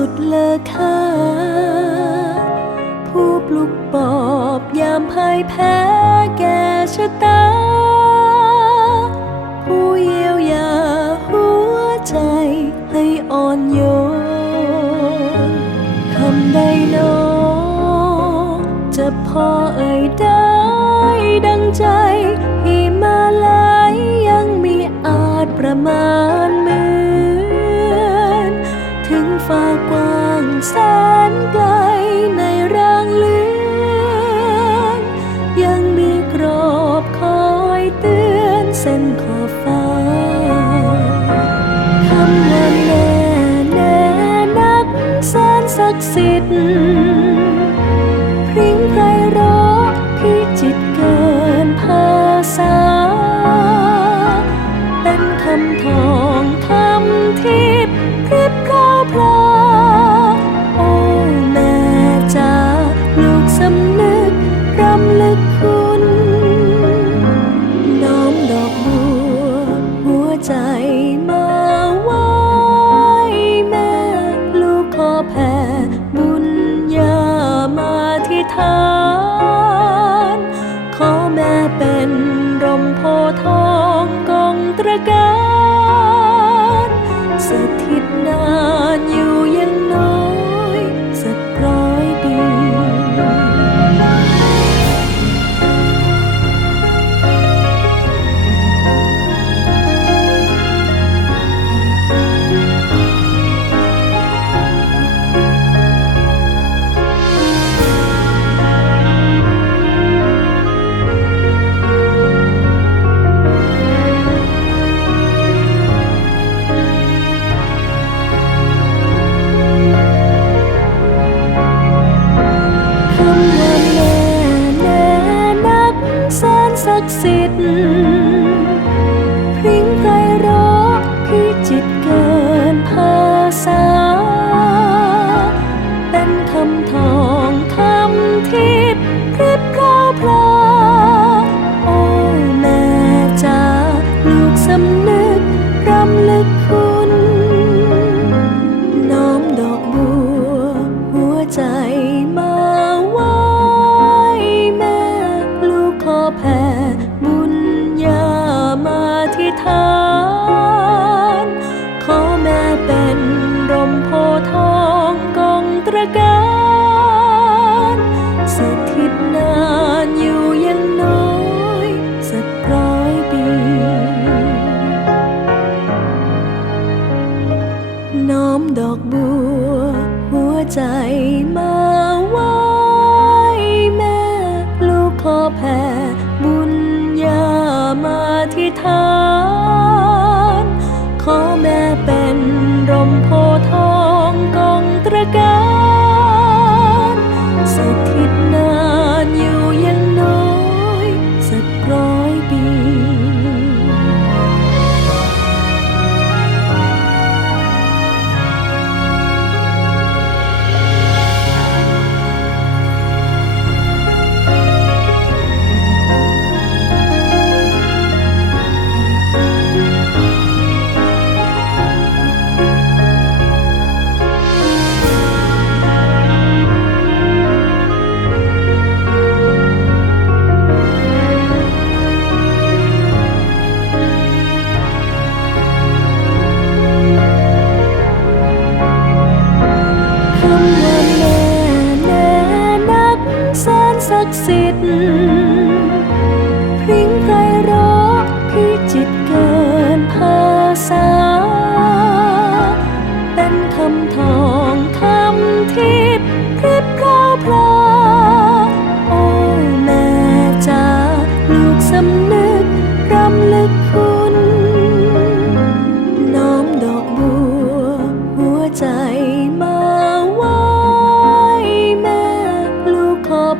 สุดเลอค่า ผู้ปลุกปอบยามพ่ายแพ้แก่ชะตา พริ้งไพรรักพี่จิตเกินภาษา เป็นคำทองคำทิพย์พริบพราพลาโอ้แม่จ้าลูกสำนึกรำลึกคุณ น้อมดอกบัวหัวใจ ตรการสถิตนานอยู่ยังน้อยสักร้อยปี น้อมดอกบัว หัวใจมา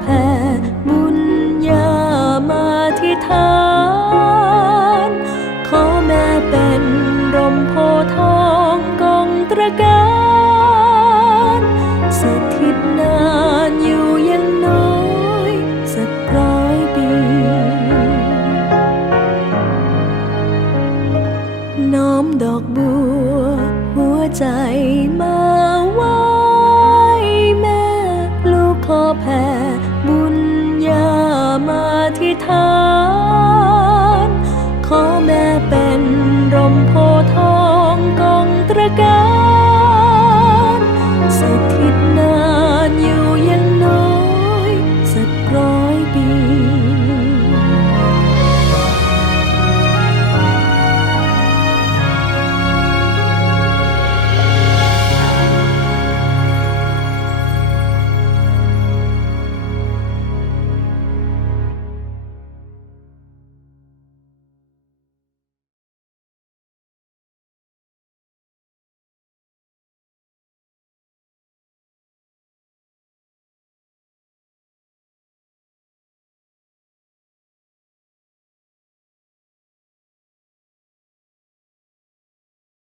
แผ่บุญญามาทิทาน ขอแม่เป็นร่มโพทองกองตระการสถิตนานอยู่ยังน้อยสักร้อยปี น้อมดอกบัว หัวใจมาาน ขอแม่เป็นรมโพทองกองตระกา